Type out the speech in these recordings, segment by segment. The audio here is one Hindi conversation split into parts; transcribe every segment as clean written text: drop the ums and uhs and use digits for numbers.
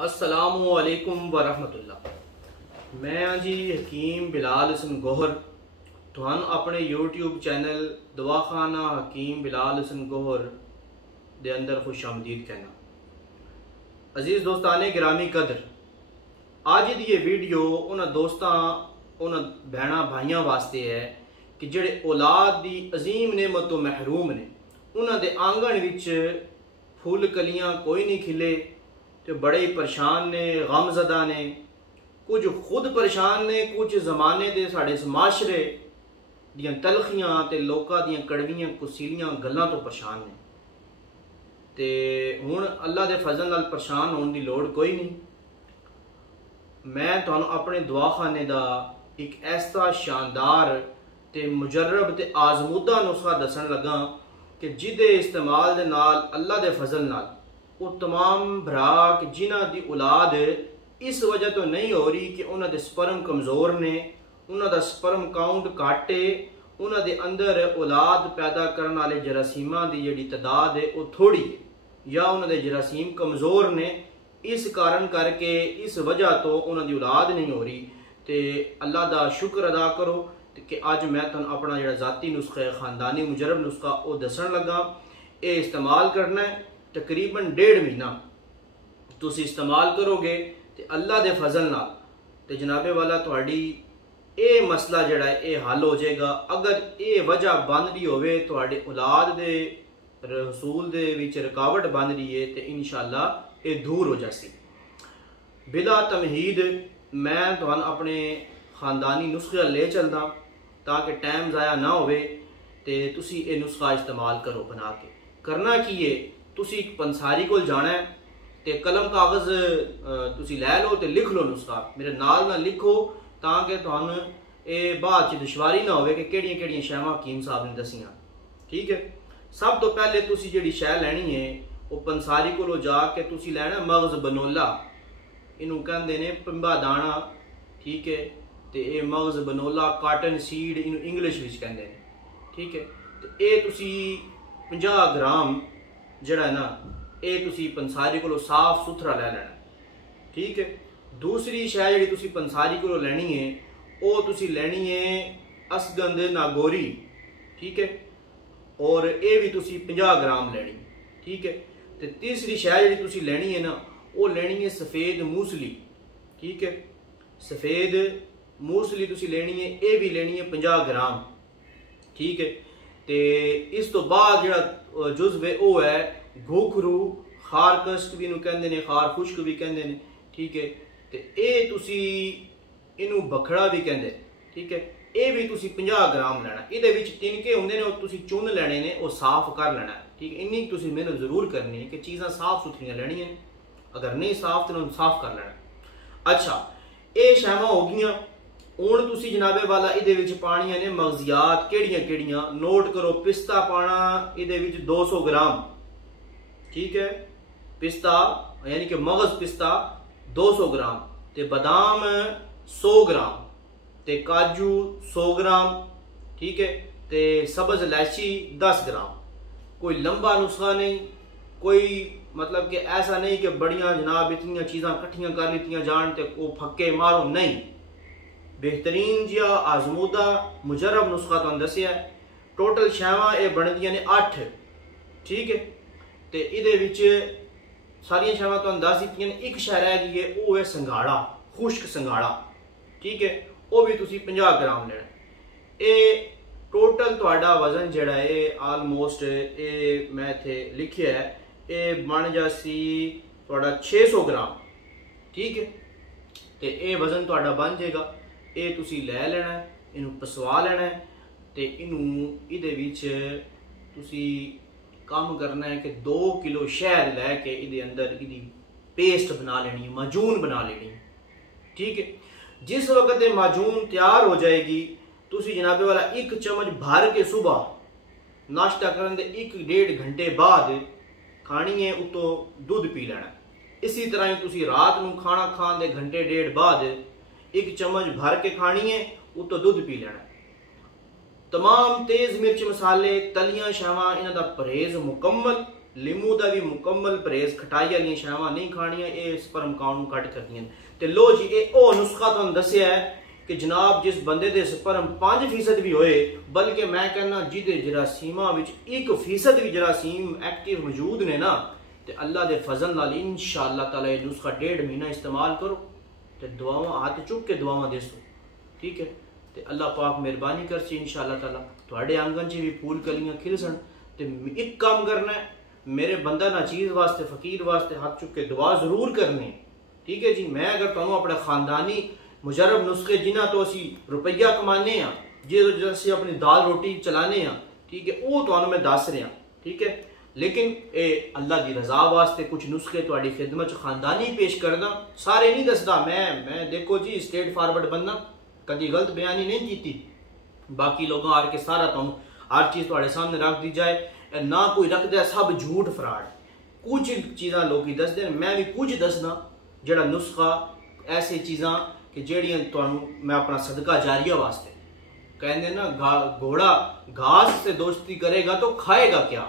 अस्सलामुअलैकुम वरहमतुल्लाह। मैं हाँ जी हकीम बिलाल हसन गोहर तुहानू अपने यूट्यूब चैनल दवाखाना हकीम बिलाल हसन गोहर दे अंदर खुश आमदीद कहना। अजीज दोस्ताने गिरामी कदर, अज दी ये वीडियो उन्होंने दोस्तां उन्होंने भैणा भाइयों वास्ते है कि जेड़े औलाद दी अजीम नेमत तो महरूम ने। उन्होंने आंगन विच फुल कलियां कोई नहीं खिले तो बड़े ही परेशान ने, गमजदा ने। कुछ खुद परेशान ने, कुछ जमाने दे साढ़े माशरे दियां तलखियां ते लोकां दियां कड़वियां कुसीलियां गल्लां तो परेशान ने। ते हुण अल्लाह दे फजल नाल परेशान होने की लोड़ कोई नहीं। मैं तुहानू अपने दवाखाने दा एक ऐसा शानदार ते मुजर्रब ते आजमूदा नुस्खा दसन लगा कि जिदे इस्तेमाल दे नाल अल्लाह दे फजल नाल वो तमाम भरा कि जिन्हां दी औलाद इस वजह तो नहीं हो रही कि उन्हां दे स्पर्म कमज़ोर ने, उन्हां दा स्पर्म काउंट घट है, उन्हां दे अंदर औलाद पैदा करने वाले जरासीमां दी जिहड़ी तादाद है वो थोड़ी है, या उन्हां दे जरासीम कमज़ोर ने। इस कारण करके इस वजह तो उन्हां दी औलाद नहीं हो रही। तो अल्लाह दा शुक्र अदा करो कि अज मैं तुहानू अपना जिहड़ा ज़ाती नुस्खा है, खानदानी मुजरब नुस्खा वो दसन लगा। ये इस्तेमाल करना है तकरीबन 1.5 महीना तुसी इस्तेमाल करोगे तो अल्लाह दे फजल नाल ते जनाबे वाला तुहाडी ये मसला जिहड़ा है ये हल हो जाएगा। अगर ये वजह बन रही होवे तुहाडे औलाद दे रसूल दे विच रुकावट बन रही है तो इंशाअल्लाह ये दूर हो जासी। बिला तमहीद मैं तुहानू अपने खानदानी नुस्खे ले चलदा ताकि टाइम ज़ाया ना होवे ते तुसी ये नुस्खा इस्तेमाल करो। बना के करना की है, तुसी पंसारी को जाना है ते कलम कागज तुसी लै लो ते लिख लो नुस्खा, मेरे नाल ना लिखो ताकि तुहानू ये बाद च दुश्वारी ना होवे कि केड़ियां केड़ियां शैवां हकीम साहब ने दसियां। ठीक है, सब तो पहले तुसी जेड़ी शै लैनी है वो पंसारी को जाके तुसी लैना मगज बनोला, इनू कहंदे ने पिंबा दाना। ठीक है, तो ये मगज बनोला काटन सीड इनू इंग्लिश विच कहंदे ने। ठीक है, तो ये तुसी 50 ग्राम जड़ा है ना ये तुसी पंसारी को साफ सुथरा लै लेना। ठीक है, दूसरी शै जी तुसी पंसारी को लैनी है वो तुसी लैनी है असगंध नागौरी। ठीक है, और ये भी तुसी 50 ग्राम लैनी। ठीक है, तो तीसरी शै जी तुसी लैनी है ना वो लैनी है सफ़ेद मूसली। ठीक है, सफ़ेद मूसली तुसी लैनी है, ये भी लैनी है 50 ग्राम। ठीक है, तो इस तो बाद जो जुज़व है वो है घोखरू, खार कष्ट भी कहते हैं, खार खुश्क भी कहते हैं। ठीक है, तो ये तुसी इनू बखड़ा भी कहते हैं। ठीक है, ये भी तुसी 50 ग्राम लेना। ये तिनके होंगे ने तुसी चुन लेने ने, वो साफ कर लेना। ठीक है, इन्नी तुसी मेहनत जरूर करनी है कि चीज़ां साफ सुथरियां लैनियां, अगर नहीं साफ तो साफ कर लेना। अच्छा, ये शैवां हो गईयां। हुण तुसी जनाबे वाला इहदे विच पाणियां ने मगजियात केड़ियां केड़ियां नोट करो। पिस्ता पाना इहदे विच 200 ग्राम। ठीक है, पिस्ता यानी कि मगज पिस्ता 200 ग्राम, ते बादाम 100 ग्राम, ते काजू 100 ग्राम। ठीक है, ते सब्ज इलायची 10 ग्राम। कोई लंबा नुस्खा नहीं, कोई मतलब कि ऐसा नहीं कि बड़ियां जनाब इतनी चीज़ां कट्ठियां कर लीतियां जान ते वो फक्के मारो, नहीं। बेहतरीन जिहा आजमूदा मुजरब नुस्खा तुहानू दस्सिया। टोटल शैवां ये बनदियां ने 8। ठीक है, तो ये सारिया शैवां तुहानू दस दित्तियां ने। एक शै रह गई है वो है संघाड़ा, खुश्क संघाड़ा। ठीक है, वो भी तुसी 50 ग्राम लेना। ये टोटल तुहाडा वजन जिहड़ा है आलमोस्ट ये मैं इत्थे लिखिया है ये बन जासी तुहाडा 600 ग्राम। ठीक है, तो ये वजन तुहाडा बन जाएगा। ये तुसी लै लेना, इनू पसवा लेना, तो इनू इहदे विच तुसी काम करना है कि 2 किलो शहद लैके इहदे अंदर इहदी पेस्ट बना लेनी है, माजून बना लेनी। ठीक है, जिस वक्त ये माजून तैयार हो जाएगी तुसी जनाबे वाला 1 चम्मच भर के सुबह नाश्ता करने के 1-1.5 घंटे बाद खानी है, उतो दूध पी लेना। इसी तरह ही तुसी रात नू खाना खान दे घंटे 1.5 बाद 1 चम्मच भर के खानी है, उतो दूध पी लेना। तमाम तेज मिर्च मसाले तलियां शैवां इन्हां दा परहेज मुकम्मल। लीमू का भी मुकम्मल परहेज, खटाई वाली शावां नहीं खानियां, ये स्पर्म काउंट कट करदियां। ते लो जी ये ओ नुस्खा तुहानू दस्सिया है कि जनाब जिस बंदे दे स्पर्म 5% भी होए, बल्कि मैं कहना जिदे जरासीमां विच 1% भी जरासीम एक्टिव मौजूद ने ना, ते अल्लाह दे फजल नाल इंशाअल्लाह ताला ये नुस्खा 1.5 महीना इस्तेमाल करो ते दुआवां हाथ चुक के दुआवां देसो, ठीक है। ते अल्लाह पाक मेहरबानी करसी इंशाअल्लाह ताला तुहाडे आंगन च भी फूल कलियां खिलसन। ते एक काम करना है, मेरे बंदा ना चीज वास्ते फकीर वास्ते हाथ चुक के दुआ जरूर करनी, ठीक है जी। मैं अगर तुहानू अपने खानदानी मुजरब नुस्खे जिन्हां तो असी रुपया कमाने आ, जे असी अपनी दाल रोटी चलाने आ, ठीक है, वो तुहानू मैं दस रहा, ठीक है। लेकिन ए अल्लाह की रजा वास्ते कुछ नुस्खे तुहाडी खिदमत खानदानी पेश करना, सारे नहीं दसदा। मैं देखो जी स्ट्रेट फॉरवर्ड बंदा, कभी गलत बयानी नहीं की, बाकी लोगों आर के सारा तुम हर चीज तुहाडे सामने रख दी जाए, ना कोई रखदा, सब झूठ फराड। कुछ चीज़ां लोग दसदे, मैं भी कुछ दसना जेड़ा नुस्खा ऐसी चीज़ां कि जेड़ियां तुहानू मैं अपना सदका जारिया वास्ते, कहते ना घोड़ा घास से दोस्ती करेगा तो खाएगा क्या,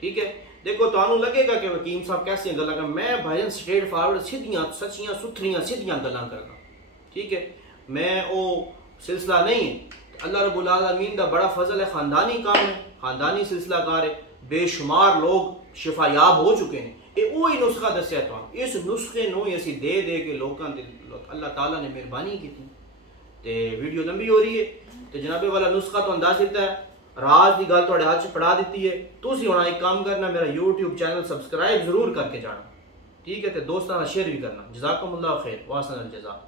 ठीक है। देखो तुहानू लगेगा कि हकीम साहब कैसे गल्लां कर, मैं भाईजान स्ट्रेट फॉरवर्ड सीधियां सच्चियां सुथरियां सीधियां गल्लां करना, ठीक है। मैं वो सिलसिला नहीं है। अल्लाह रब्बुल आलमीन दा बड़ा फजल है, खानदानी काम है, खानदानी सिलसिलाकार है, बेशुमार लोग शिफायाब हो चुके हैं। ये वही नुस्खा दस्या तुहानू, इस नुस्खे नू असी दे के लोगों ते अल्लाह ताला ने मेहरबानी की थी। ते वीडियो लंबी हो रही है, तो जनाबे वाला नुस्खा तुहानू दस दिता है, राज की गल तुहाडे हाथ च पढ़ा दी है। तुसीं हुण एक काम करना, मेरा यूट्यूब चैनल सबसक्राइब जरूर करके जाना, ठीक है, तो दोस्तां नाल शेयर भी करना। जज़ाकुमुल्लाह खैर, वासन अल जज़ा।